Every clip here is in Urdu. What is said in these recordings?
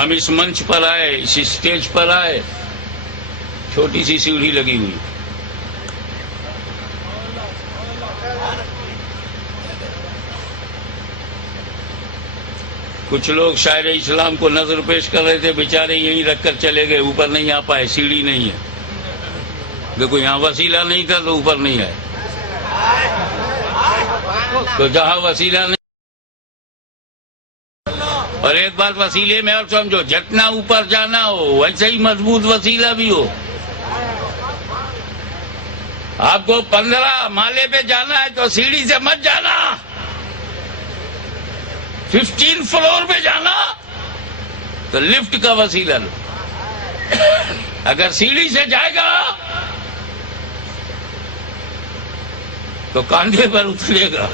ہم اس منچ پر آئے، اس اسٹیج پر آئے، چھوٹی سی سیڑھی لگی ہوئی، کچھ لوگ شاعر اسلام کو نظر پیش کر رہے تھے، بیچارے یہیں رکھ کر چلے گئے، اوپر نہیں آ پائے، سیڑھی نہیں ہے. دیکھو یہاں وسیلہ نہیں تھا تو اوپر نہیں آئے، تو جہاں وسیلہ نہیں. اور ایک بات وسیلے میں اور سمجھو، جتنا اوپر جانا ہو ویسے ہی مضبوط وسیلہ بھی ہو. آپ کو 15 مالے پہ جانا ہے تو سیڑھی سے مت جانا، 15 فلور پہ جانا تو لفٹ کا وسیلہ لو. اگر سیڑھی سے جائے گا تو کاندھے پر اترے گا،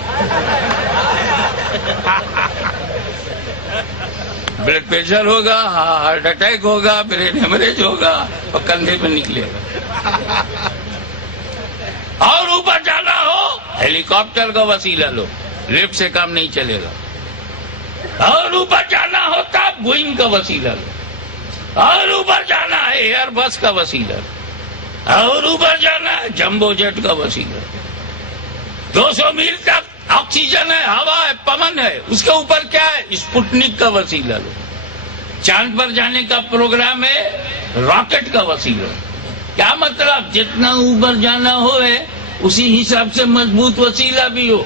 بلڈ پریشر ہوگا، ہارٹ اٹیک ہوگا، برین ہیمریج ہوگا اور کندھے پہ نکلے گا. اور اوپر جانا ہو ہیلی کاپٹر کا وسیلہ لو، لفٹ سے کام نہیں چلے گا. اور اوپر جانا ہوتا بوئنگ کا وسیلہ لو، اور اوپر جانا ہے ایئر بس کا وسیلہ لو، اور اوپر جانا ہے جمبو جیٹ کا وسیلہ. 200 میل تک آکسیجن ہے، ہوا ہے، پون ہے، اس کے اوپر کیا ہے؟ اسپوٹنک کا وسیلہ لو. چاند پر جانے کا پروگرام ہے، راکٹ کا وسیلہ. کیا مطلب؟ جتنا اوپر جانا ہو ہے اسی حساب سے مضبوط وسیلہ بھی ہو.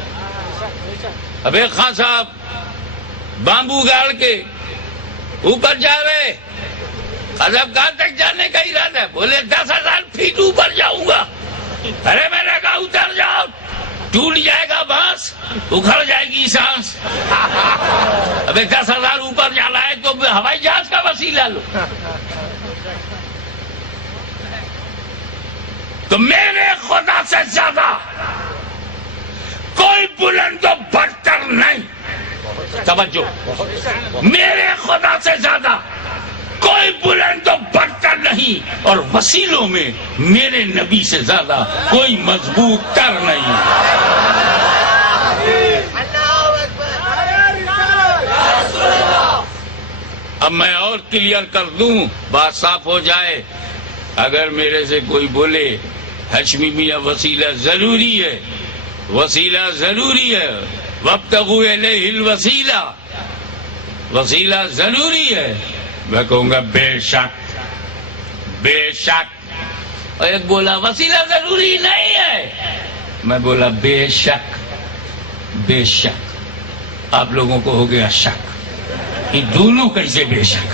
اب ایک خان صاحب بامبو گاڑ کے اوپر جا رہے، اب کہاں تک جانے کا ارادہ ہے؟ بولے 10,000 فیٹ اوپر جاؤں گا. ارے میں نے کہا اتر جاؤ، ٹوٹ جائے گا بانس، اکھڑ جائے گی سانس. ابھی 10,000 اوپر جانا ہے تو ہوائی جہاز کا وسیلہ لو. تو میرے خدا سے زیادہ کوئی بلند و برتر نہیں. توجہ، میرے خدا سے زیادہ کوئی بلند و برتر نہیں، اور وسیلوں میں میرے نبی سے زیادہ کوئی مضبوط تر نہیں. اب میں اور کلیئر کر دوں، بات صاف ہو جائے. اگر میرے سے کوئی بولے ہاشمی میاں وسیلہ ضروری ہے، وسیلہ ضروری ہے، وابتغوا الیہ الوسیلہ، وسیلہ ضروری ہے، میں کہوں گا بے شک، بے شک. اور ایک بولا وسیلہ ضروری نہیں ہے، میں بولا بے شک، بے شک. آپ لوگوں کو ہو گیا شک، یہ دونوں کیسے بے شک؟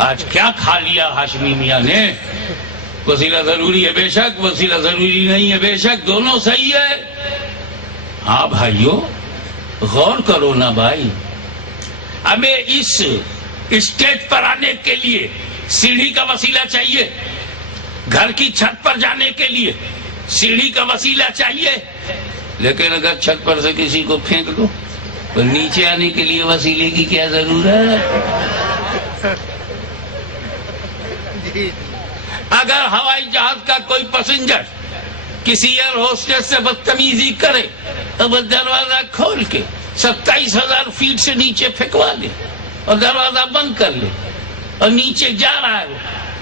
آج کیا کھا لیا ہاشمی میاں نے؟ وسیلہ ضروری ہے بے شک، وسیلہ ضروری نہیں ہے بے شک، دونوں صحیح ہے. ہاں بھائیو غور کرو نا بھائی. ہمیں اس اسٹیج پر آنے کے لیے سیڑھی کا وسیلہ چاہیے، گھر کی چھت پر جانے کے لیے سیڑھی کا وسیلہ چاہیے. لیکن اگر چھت پر سے کسی کو پھینک دو تو نیچے آنے کے لیے وسیلے کی کیا ضرورت؟ اگر ہوائی جہاز کا کوئی پیسنجر کسی ایئر ہوسٹس سے بدتمیزی کرے تو وہ دروازہ کھول کے 27,000 فیٹ سے نیچے پھینکوا لے اور دروازہ بند کر لے، اور نیچے جا رہا ہے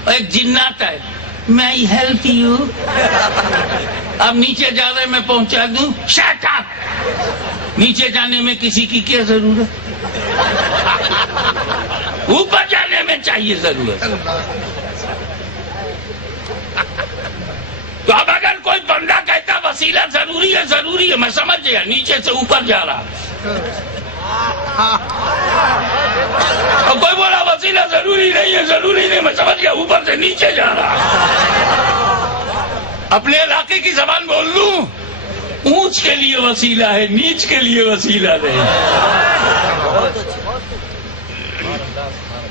اور ایک جنات ہے، میں ہیلپ یو، اب نیچے جا رہے میں پہنچا دوں، شٹ اپ. نیچے جانے میں کسی کی کیا ضرورت؟ اوپر جانے میں چاہیے ضرورت. تو اب اگر کوئی بندہ کہتا وسیلہ ضروری ہے، ضروری ہے، میں سمجھ گیا نیچے سے اوپر جا رہا، اور کوئی بولا وسیلہ ضروری نہیں ہے، ضروری نہیں، میں سمجھ گیا اوپر سے نیچے جا رہا. اپنے علاقے کی زبان بول لوں، اونچ کے لیے وسیلہ ہے، نیچ کے لیے وسیلہ نہیں.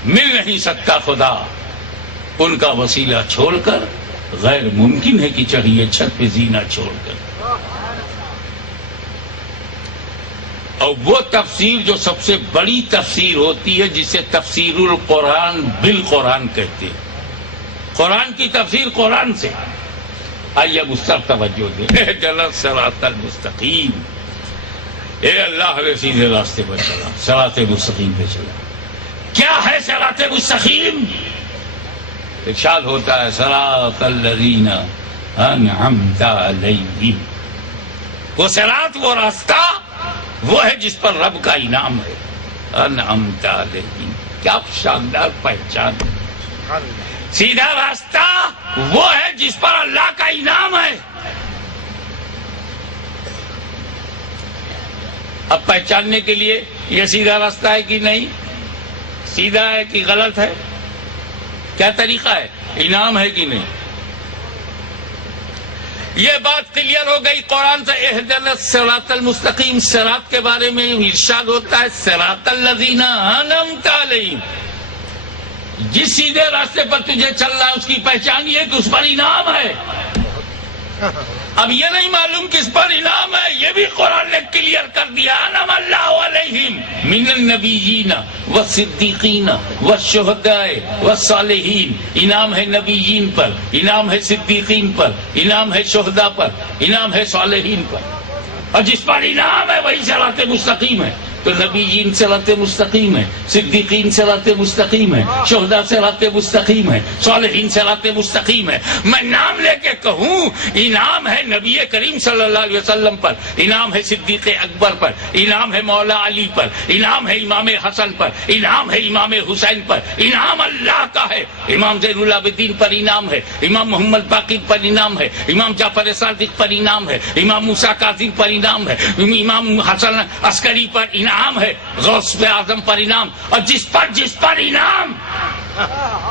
مل نہیں سکتا خدا ان کا وسیلہ چھوڑ کر، غیر ممکن ہے کہ چڑھیے چھت پہ زینہ چھوڑ کر. اور وہ تفسیر جو سب سے بڑی تفسیر ہوتی ہے، جسے تفسیر القرآن بالقرآن کہتے ہیں، قرآن کی تفسیر قرآن سے. آئیے اب اس طرف توجہ دیں. اہدنا الصراط المستقیم، اے اللہ ہمیں سیدھے راستے پر چلا، صراط مستقیم پہ چلا. کیا ہے صراط صراط مستقیم؟ ارشاد ہوتا ہے صراط الذین انعمت علیہم. وہ صراط، وہ راستہ وہ ہے جس پر رب کا انعام ہے. انعمت علیہم، کیا شاندار پہچان. سیدھا راستہ وہ ہے جس پر اللہ کا انعام ہے. اب پہچاننے کے لیے یہ سیدھا راستہ ہے کہ نہیں، سیدھا ہے کہ غلط ہے، کیا طریقہ ہے، انعام ہے کہ نہیں، یہ بات کلیئر ہو گئی. قرآن سے اہدنا الصراط المستقیم، صراط کے بارے میں ارشاد ہوتا ہے صراط الذین انعمت علیہم. جس سیدھے راستے پر تجھے چلنا ہے اس کی پہچان یہ کہ اس پر انعام ہے. اب یہ نہیں معلوم کس پر انعام ہے، یہ بھی قرآن نے کلیئر کر دیا. انعم اللہ علیہم من النبیین والصدیقین والشہداء والصالحین. انعام ہے نبیین پر، انعام ہے صدیقین پر، انعام ہے شہداء پر، انعام ہے صالحین پر. اور جس پر انعام ہے وہی صراط مستقیم ہے. تو نبیین صراط مستقیم ہے، صدیقین صراط مستقیم ہے، شہداء صراط مستقیم ہے، صالحین صراط مستقیم ہے. میں نام لے کے کہوں انعام ہے نبی کریم صلی اللہ علیہ وسلم پر، انعام ہے صدیق اکبر پر، انعام ہے مولا علی پر، انعام ہے امام حسن پر، انعام ہے امام حسین پر. انعام اللہ کا ہے. امام زین العابدین پر انعام ہے، امام محمد باقر پر انعام ہے، امام جعفر صادق پر انعام ہے، امام موسیٰ کاظم پر انعام ہے، امام حسن عسکری پر انعام ہے، غوث اعظم پر انعام. اور جس پر انعام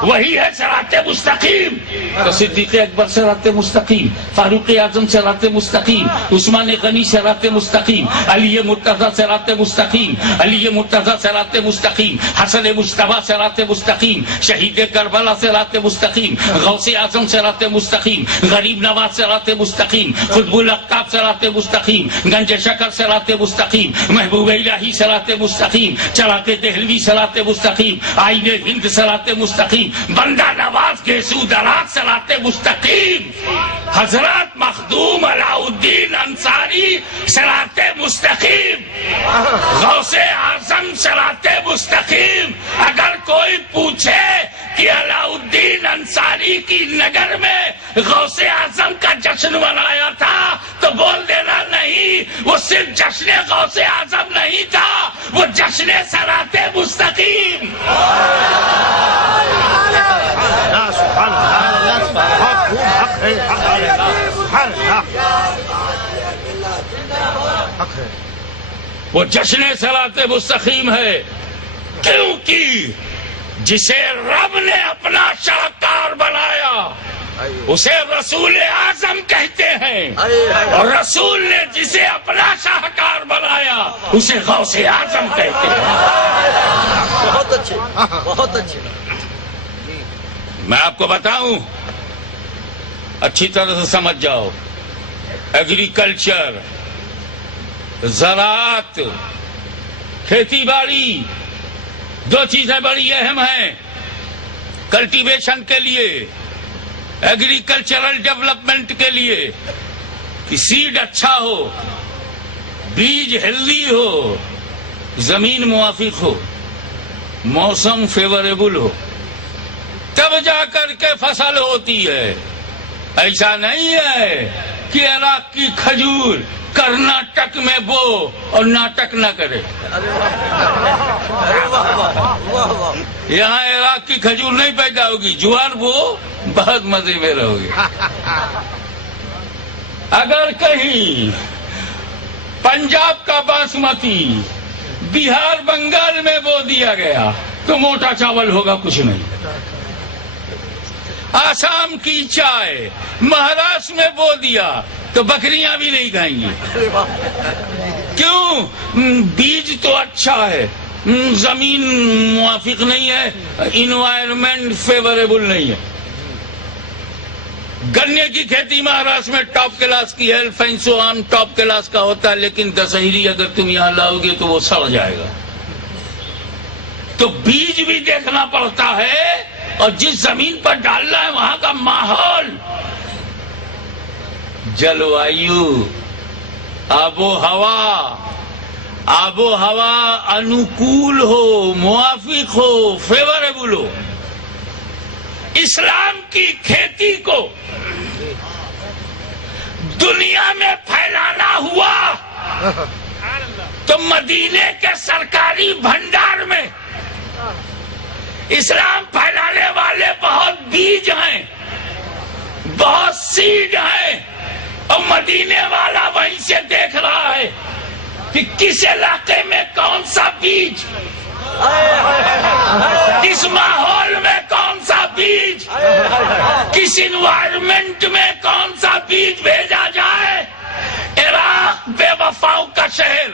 وہی ہے صراط مستقیم. تو صدیق اکبر صراط مستقیم، فاروق اعظم صراط مستقیم، عثمان غنی صراط مستقیم، علی مرتضی صراط مستقیم، علی مرتضی صراط مستقیم، حسن مجتبی صراط مستقیم، شہید کربلا صراط مستقیم، غوث اعظم صراط مستقیم، غریب نواز صراط مستقیم، قطب الاقطاب صراط مستقیم، گنج شکر صراط مستقیم، محبوب الہی صراط مستقیم، چراغ دہلوی صراط مستقیم، آئین ہند صراط مستقیم، بندہ نواز گیسو درات صراط مستقیم، حضرت مخدوم علاؤالدین انصاری صراط مستقیم، غوث اعظم صراط مستقیم. اگر کوئی پوچھے کہ علاؤالدین انصاری کی نگر میں غوث اعظم کا جشن منایا تھا تو بول دینا نہیں، وہ صرف جشن غوث اعظم نہیں تھا، وہ جشن صراط مستقیم. وہ جشن صراط مستقیم ہے کیونکہ جسے رب نے اپنا شاہکار بنایا اسے رسول اعظم کہتے ہیں، اور رسول نے جسے اپنا شاہکار بنایا اسے غوث اعظم کہتے ہیں. بہت اچھے، بہت اچھے. میں آپ کو بتاؤں، اچھی طرح سے سمجھ جاؤ. ایگریکلچر، زراعت، کھیتی باڑی، دو چیزیں بڑی اہم ہیں کلٹیویشن کے لیے، ایگریکلچرل ڈیولپمنٹ کے لیے. کہ سیڈ اچھا ہو، بیج ہیلدی ہو، زمین موافق ہو، موسم فیوریبل ہو، تب جا کر کے فصل ہوتی ہے. ایسا نہیں ہے کہ عراق کی کھجور کرناٹک میں بو اور ناٹک نہ کرے. یہاں عراق کی کھجور نہیں پیدا ہوگی، جوار بو بہت مزے میں رہو گے. اگر کہیں پنجاب کا باسمتی بہار بنگال میں بو دیا گیا تو موٹا چاول ہوگا، کچھ نہیں. آسام کی چائے مہاراشٹر میں بو دیا تو بکریاں بھی نہیں کھائیں گی. کیوں؟ بیج تو اچھا ہے، زمین موافق نہیں ہے، انوائرمنٹ فیوریبل نہیں ہے. گنے کی کھیتی مہاراشٹر میں ٹاپ کلاس کی ہے، الفینسو آم ٹاپ کلاس کا ہوتا ہے، لیکن دسہری اگر تم یہاں لاؤ گے تو وہ سڑ جائے گا. تو بیج بھی دیکھنا پڑتا ہے، اور جس زمین پر ڈالنا ہے وہاں کا ماحول، جلوایو، آب و ہوا، آب و ہوا انوکول ہو، موافق ہو، فیوریبل ہو، اسلام کی کھیتی کو دنیا میں پھیلانا ہوا تو مدینے کے سرکاری بھنڈار میں اسلام پھیلانے والے بہت بیج ہیں، بہت سیڈ ہیں، اور مدینے والا وہیں سے دیکھ رہا ہے کہ کس علاقے میں کون سا بیج، کس ماحول میں کون سا بیج، کس انوائرمنٹ میں کون سا بیج بھیجا جائے۔ عراق بے وفاؤں کا شہر،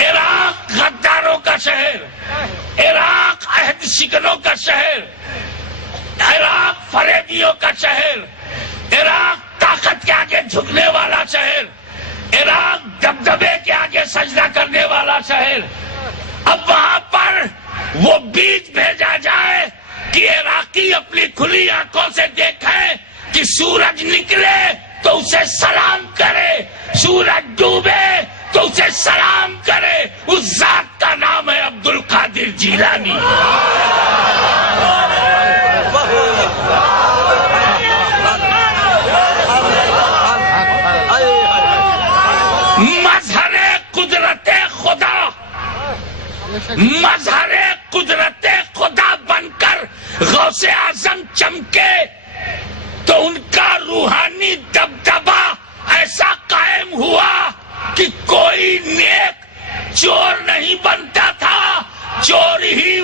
عراق غداروں کا شہر، عراق عہد شکنوں کا شہر، عراق فریبیوں کا شہر، عراق طاقت کے آگے جھکنے والا شہر، عراق دبدبے کے آگے سجدہ کرنے والا شہر۔ اب وہاں پر وہ بیج بھیجا جائے کہ عراقی اپنی کھلی آنکھوں سے دیکھے کہ سورج نکلے تو اسے سلام کرے، سورج ڈوبے تو اسے سلام کرے۔ اس ذات کا نام ہے عبد القادر جیلانی۔ مظہر قدرت خدا، مظہر قدرت خدا بن کر غوث اعظم چمکے تو ان کا روحانی دبدبا ایسا قائم ہوا کہ کوئی نیک چور نہیں بنتا تھا، چور ہی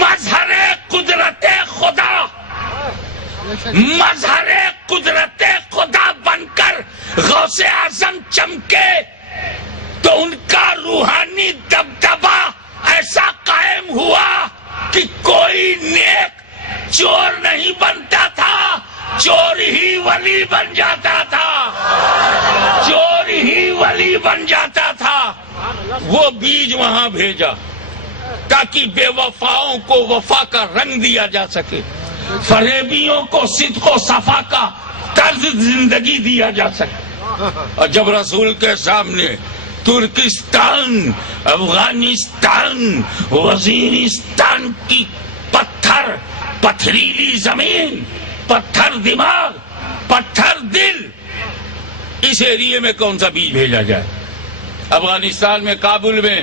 مظہر قدرت خدا، مظہر قدرت خدا بن کر غوث اعظم چمکے تو ان کا روحانی دبدبا ایسا قائم ہوا کہ کوئی نیک چور نہیں بنتا تھا، چور ہی ولی بن جاتا تھا، چور ہی ولی بن جاتا تھا۔ وہ بیج وہاں بھیجا تاکہ بے وفاؤں کو وفا کا رنگ دیا جا سکے، فریبیوں کو صدق و صفا کا طرز زندگی دیا جا سکے۔ اور جب رسول کے سامنے ترکستان، افغانستان، وزیرستان کی پتھر پتھریلی زمین، پتھر دماغ، پتھر دل، اس ایریے میں کون سا بیج بھیجا جائے؟ افغانستان میں، کابل میں،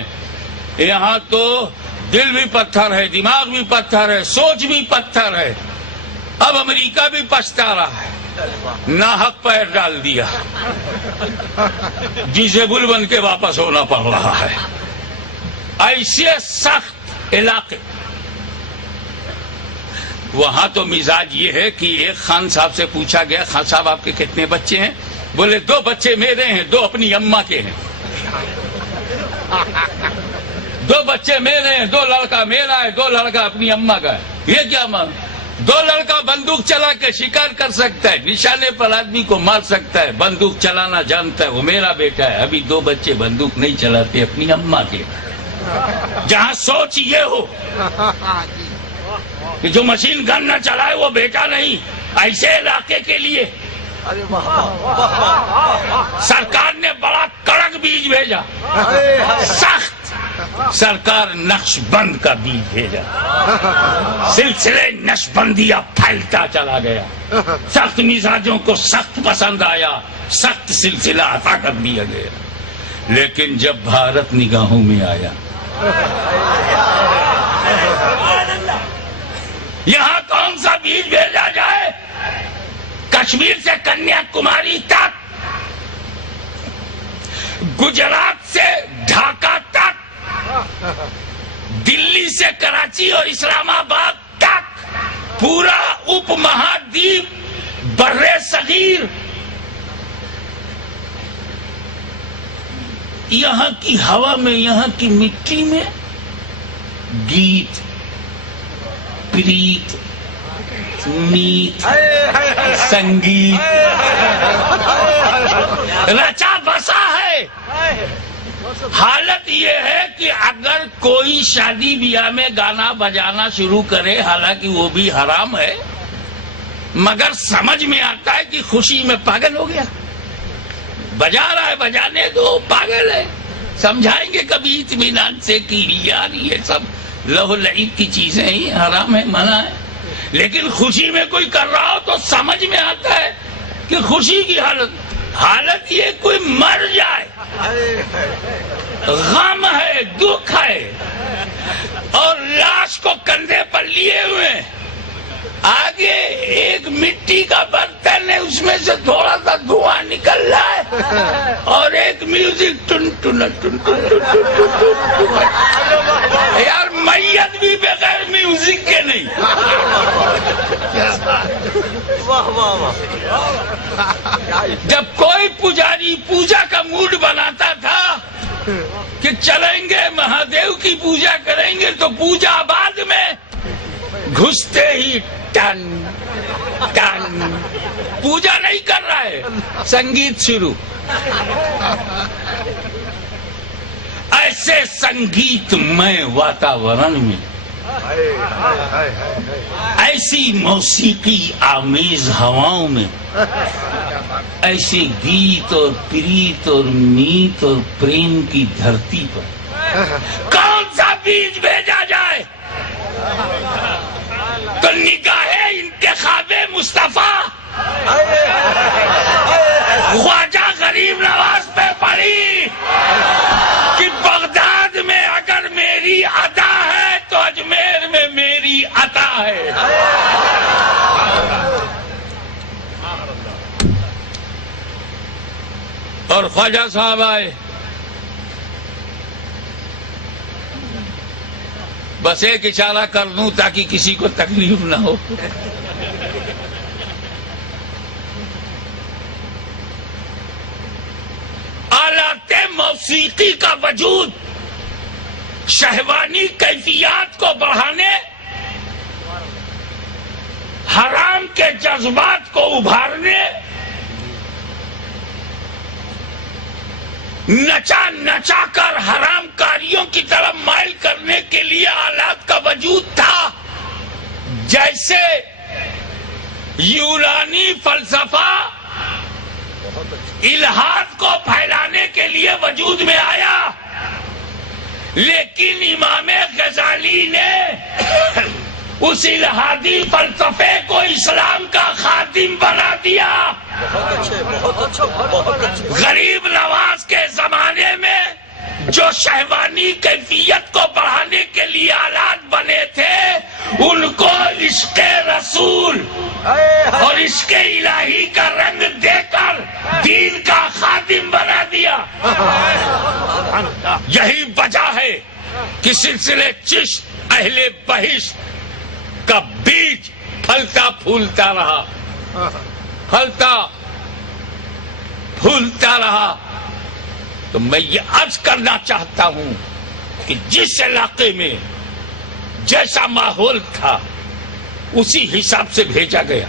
یہاں تو دل بھی پتھر ہے، دماغ بھی پتھر ہے، سوچ بھی پتھر ہے۔ اب امریکہ بھی پچھتا رہا ہے، ناحق پیر ڈال دیا، ڈیزیبل بن کے واپس ہونا پڑ رہا ہے۔ ایسے سخت علاقے، وہاں تو مزاج یہ ہے کہ ایک خان صاحب سے پوچھا گیا، خان صاحب آپ کے کتنے بچے ہیں؟ بولے 2 بچے میرے ہیں، 2 اپنی اماں کے ہیں۔ 2 بچے میرے ہیں، 2 لڑکا میرا ہے، 2 لڑکا اپنی اماں کا ہے۔ یہ کیا مان؟ 2 لڑکا بندوق چلا کے شکار کر سکتا ہے، نشانے پر آدمی کو مار سکتا ہے، بندوق چلانا جانتا ہے، وہ میرا بیٹا ہے۔ ابھی 2 بچے بندوق نہیں چلاتے، اپنی اماں کے۔ جہاں سوچ یہ ہو کہ جو مشین گن نہ چلائے وہ بیٹا نہیں، ایسے علاقے کے لیے سرکار نے بڑا کڑک بیج بھیجا، سخت۔ سرکار نقش بند کا بیج بھیجا، سلسلے نقش بندیاں پھیلتا چلا گیا، سخت مزاجوں کو سخت پسند آیا، سخت سلسلہ عطا کر دیا گیا۔ لیکن جب بھارت نگاہوں میں آیا، یہاں کون سا بیج بھیجا جائے؟ کشمیر سے کنیا کماری تک، گجرات سے ڈھاکہ تک، دلی سے کراچی اور اسلام آباد تک، پورا اپ مہادیپ، بر صغیر، یہاں کی ہوا میں، یہاں کی مٹی میں گیت، پریت، میت، سنگیت رچا بسا ہے۔ حالت یہ ہے کہ اگر کوئی شادی بیاہ میں گانا بجانا شروع کرے، حالانکہ وہ بھی حرام ہے، مگر سمجھ میں آتا ہے کہ خوشی میں پاگل ہو گیا، بجا رہا ہے، بجانے دو، پاگل ہے، سمجھائیں گے کبھی اطمینان سے کہ یار یہ سب لہو لعب کی چیزیں ہی حرام ہے، منع ہے. لیکن خوشی میں کوئی کر رہا ہو تو سمجھ میں آتا ہے کہ خوشی کی حالت یہ کوئی مر جائے، غم ہے، دکھ ہے، اور لاش کو کندھے پر لیے ہوئے، آگے ایک مٹی کا برتن ہے، اس میں سے تھوڑا سا دھواں نکل رہا ہے، اور ایک میوزک ٹن ٹن ٹن ٹن ٹن. یار میت بھی بغیر میوزک کے نہیں. واہ واہ واہ. جب کوئی پجاری پوجا کا موڈ بناتا تھا کہ چلیں گے مہادیو کی پوجا کریں گے، تو پوجا بعد میں گھستے ہی ٹن ٹن، پوجا نہیں کر رہا ہے، سنگیت شروع. ایسے سنگیت میں واتاورن میں، ایسی موسیقی آمیز ہواؤں میں، ایسے گیت اور پریت اور میت اور پریم کی دھرتی پر کون سا بیج بھیجا جائے؟ تو نگاہ انتخاب مصطفیٰ خواجہ غریب نواز پہ پڑی کہ بغداد میں اگر میری عطا ہے تو اجمیر میں میری عطا ہے. اور خواجہ صاحب آئے، بس ایک اشارہ کر دوں تاکہ کسی کو تکلیف نہ ہو. آلات موسیقی کا وجود شہوانی کیفیات کو بڑھانے، حرام کے جذبات کو ابھارنے، نچا نچا کر حرام کاریوں کی طرف مائل کرنے کے لیے آلات کا وجود تھا. جیسے یونانی فلسفہ الہاد کو پھیلانے کے لیے وجود میں آیا، لیکن امام غزالی نے اس الہادی فلسفے کو اسلام کا خادم بنا دیا. بہت اچھے، بہت اچھا، بہت اچھے. غریب نواز کے زمانے میں جو شہوانی کیفیت کو بڑھانے کے لیے آلات بنے تھے، ان کو عشق رسول اور عشق الہی کا رنگ دے کر دین کا خادم بنا دیا. یہی وجہ ہے کہ سلسلے چشت اہل بہشت کا بیج پھلتا پھولتا رہا، پھلتا پھولتا رہا. تو میں یہ عرض کرنا چاہتا ہوں کہ جس علاقے میں جیسا ماحول تھا اسی حساب سے بھیجا گیا.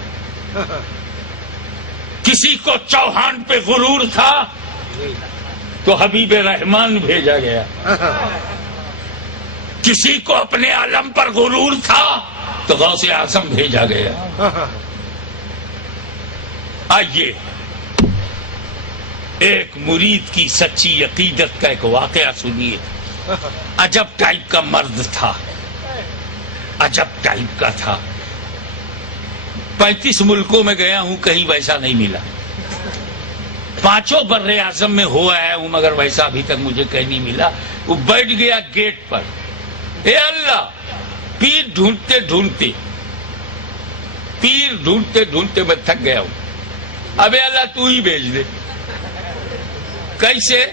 کسی کو چوہان پہ غرور تھا تو حبیب رحمان بھیجا گیا، کسی کو اپنے عالم پر غرور تھا تو غوث اعظم بھیجا گیا. آئیے ایک مرید کی سچی عقیدت کا ایک واقعہ سنیے. عجب ٹائپ کا مرد تھا، عجب ٹائپ کا تھا. 35 ملکوں میں گیا ہوں، کہیں ویسا نہیں ملا. 5 بر اعظم میں ہو آیا ہوں مگر ویسا ابھی تک مجھے کہیں نہیں ملا. وہ بیٹھ گیا گیٹ پر، اے اللہ، پیر ڈھونڈتے ڈھونڈتے پیر ڈھونڈتے ڈھونڈتے میں تھک گیا ہوں، اب اللہ تو ہی بھیج دے. کیسے؟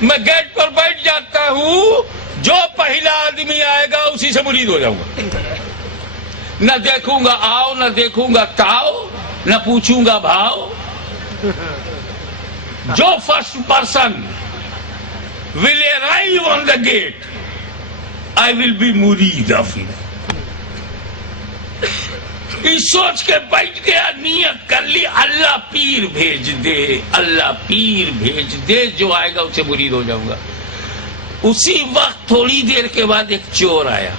میں گیٹ پر بیٹھ جاتا ہوں، جو پہلا آدمی آئے گا اسی سے مرید ہو جاؤں گا. نہ دیکھوں گا آؤ، نہ دیکھوں گا تاؤ، نہ پوچھوں گا بھاؤ. جو first person will arrive on the gate, I will be مرید of him. اس سوچ کے بیٹھ گیا، نیت کر لی اللہ پیر بھیج دے، اللہ پیر بھیج دے، جو آئے گا اسے مرید ہو جاؤں گا. اسی وقت تھوڑی دیر کے بعد ایک چور آیا،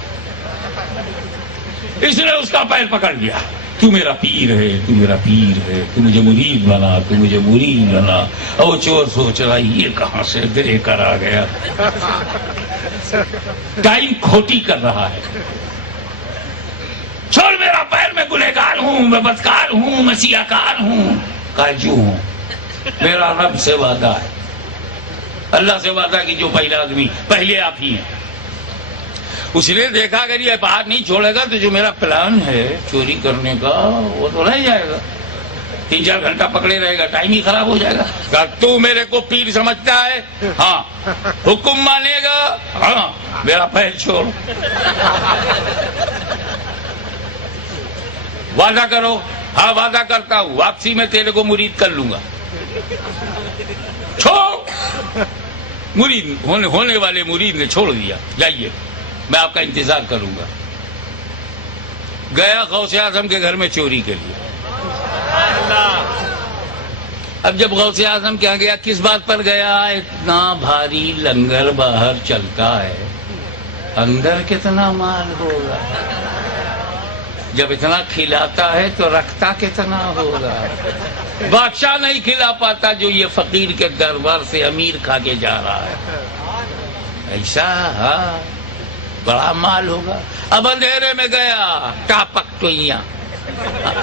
اس نے اس کا پیر پکڑ لیا، تو میرا پیر ہے، تو میرا پیر ہے، تو مجھے مرید بنا، تو مجھے مرید بنا۔ اور وہ چور سوچ رہا یہ کہاں سے گرے کر آ گیا، ٹائم کھوٹی کر رہا ہے۔ چھوڑ میرا پیر، میں گنہگار ہوں، میں بدکار ہوں، میں سیاکار ہوں، کاجو ہوں، میرا رب سے وعدہ ہے، اللہ سے وعدہ کی جو پہلا آدمی پہلے آپ ہی ہیں۔ اس نے دیکھا اگر یہ بات نہیں چھوڑے گا تو جو میرا پلان ہے چوری کرنے کا وہ تو رہ جائے گا، 3-4 گھنٹہ پکڑے رہے گا، ٹائم ہی خراب ہو جائے گا۔ کہا تو میرے کو پیر سمجھتا ہے؟ ہاں۔ حکم مانے گا؟ ہاں۔ میرا پیر چھوڑ، وعدہ کرو۔ ہاں وعدہ کرتا ہوں، واپسی میں تیرے کو مرید کر لوں گا۔ چھوڑ، مرید ہونے والے مرید نے چھوڑ دیا، جائیے میں آپ کا انتظار کروں گا۔ گیا غوث اعظم کے گھر میں چوری کے لیے۔ اب جب غوث اعظم کیا گیا، کس بات پر گیا؟ اتنا بھاری لنگر باہر چلتا ہے، اندر کتنا مال ہوگا، جب اتنا کھلاتا ہے تو رکھتا کتنا ہوگا۔ بادشاہ نہیں کھلا پاتا جو یہ فقیر کے دربار سے امیر کھا کے جا رہا ہے، ایسا ہاں بڑا مال ہوگا۔ اب اندھیرے میں گیا، ٹاپک ٹوئیاں،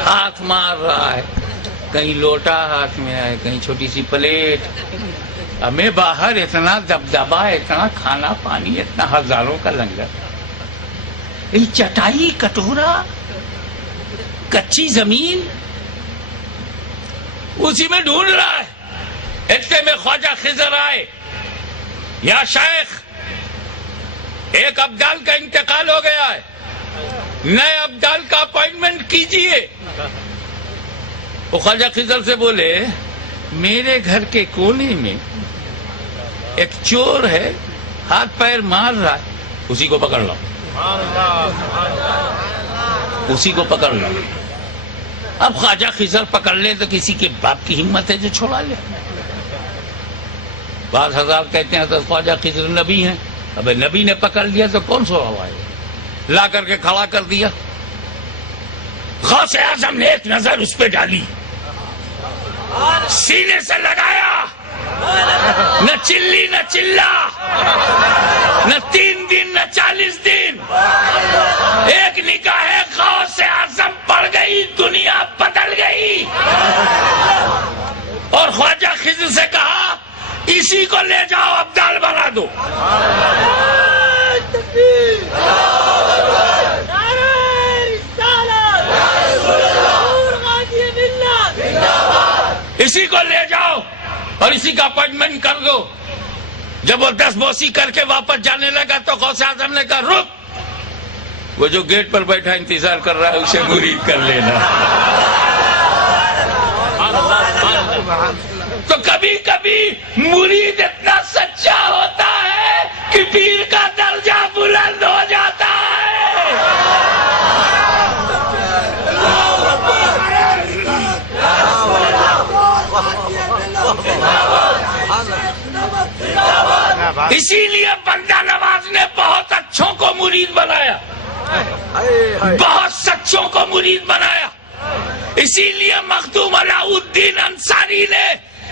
ہاتھ مار رہا ہے، کہیں لوٹا ہاتھ میں آئے، کہیں چھوٹی سی پلیٹ۔ ہمیں باہر اتنا دبدبا، اتنا کھانا پانی، اتنا ہزاروں کا لنگر، یہ چٹائی کٹورا، کچی زمین، اسی میں ڈھونڈ رہا ہے۔ اتنے میں خواجہ خضر آئے، یا شیخ ایک ابدال کا انتقال ہو گیا ہے، نئے ابدال کا اپوائنٹمنٹ کیجئے۔ وہ خواجہ خضر سے بولے میرے گھر کے کونے میں ایک چور ہے، ہاتھ پیر مار رہا ہے، اسی کو پکڑ لو، اسی کو پکڑ لو۔ اب خواجہ خضر پکڑ لے تو کسی کے باپ کی ہمت ہے جو چھوڑا لے؟ بعض حضرات کہتے ہیں تو خواجہ خضر نبی ہیں، اب نبی نے پکڑ لیا تو کون سو ہوا ہے؟ لا کر کے کھڑا کر دیا۔ غوث اعظم نے ایک نظر اس پہ ڈالی، سینے سے لگایا، نہ چلی نہ چلا، نہ 3 دن نہ 40 دن، ایک نگاہ غوث اعظم پڑ گئی، دنیا بدل گئی۔ اور خواجہ خضر سے کہا اسی کو لے جاؤ، ابدال بنا دو۔ اسی کو لے جاؤ اور اسی کا اپوائنٹمنٹ کر دو۔ جب وہ 10 بوسی کر کے واپس جانے لگا تو غوث اعظم نے کہا رک، وہ جو گیٹ پر بیٹھا انتظار کر رہا ہے اسے مرید کر لینا۔ تو کبھی کبھی مرید اتنا سچا ہوتا ہے کہ پیر کا درجہ بلند ہو جاتا ہے۔ اسی لیے بندہ نواز نے بہت اچھوں کو مرید بنایا، بہت سچوں کو مرید بنایا۔ اسی لیے مخدوم علاء الدین انصاری نے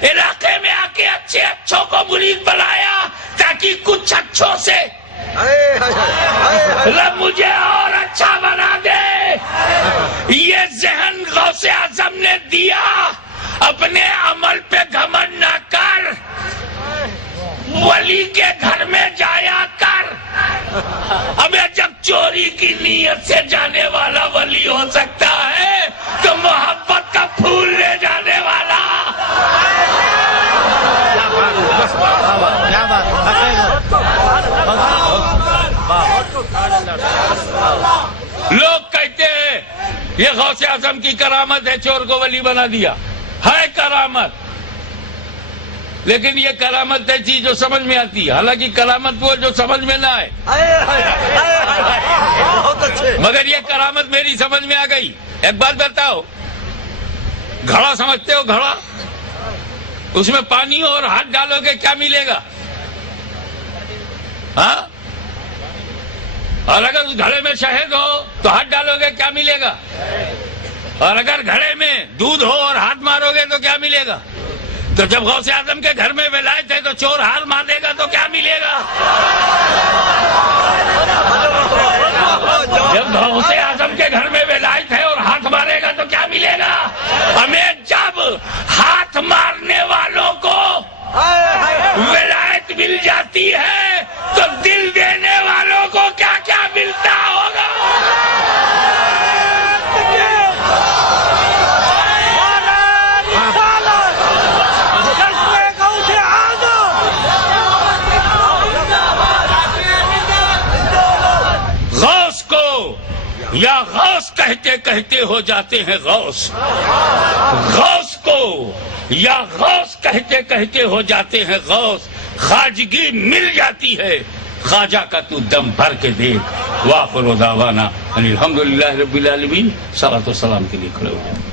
علاقے میں آ کے اچھوں کو مرید بنایا تاکہ کچھ اچھوں سے رب مجھے اور اچھا بنا دے۔ یہ ذہن غوث اعظم نے دیا، اپنے عمل پہ گھمنڈ نہ کر، ولی کے گھر میں جایا کر۔ ہمیں جب چوری کی نیت سے جانے والا ولی ہو سکتا ہے تو محبت کا پھول لے جانے والا۔ لوگ کہتے ہیں یہ غوث اعظم کی کرامت ہے، چور کو ولی بنا دیا، ہے کرامت، لیکن یہ کرامت ہے چیز جو سمجھ میں آتی ہے، حالانکہ کرامت وہ جو سمجھ میں نہ آئے۔ مگر یہ کرامت میری سمجھ میں آ گئی۔ ایک بات بتاؤ، گھڑا سمجھتے ہو؟ گھڑا، اس میں پانی اور ہاتھ ڈالو گے کیا ملے گا؟ ہاں؟ اور اگر اس گھڑے میں شہد ہو تو ہاتھ ڈالو گے کیا ملے گا؟ اور اگر گھڑے میں دودھ ہو اور ہاتھ مارو گے تو کیا ملے گا؟ تو جب غوث اعظم کے گھر میں ولایت ہے تو چور ہار مار دے گا تو کیا ملے گا؟ جب غوث اعظم کے گھر میں ولایت ہے اور ہاتھ مارے گا تو کیا ملے گا؟ ہمیں جب ہاتھ مارنے والوں کو ولایت مل جاتی ہے تو دل دینے والوں کو کیا کیا ملتا ہوگا؟ غوث کو یا غوث کہتے کہتے ہو جاتے ہیں غوث، غوث کو یا غوث کہتے کہتے ہو جاتے ہیں غوث، خواجگی مل جاتی ہے خواجہ کا تو دم بھر کے دیکھ۔ وآخر دعوانا ان الحمدللہ رب العالمین، صلاۃ و سلام کے لیے کھڑے ہو جائیں۔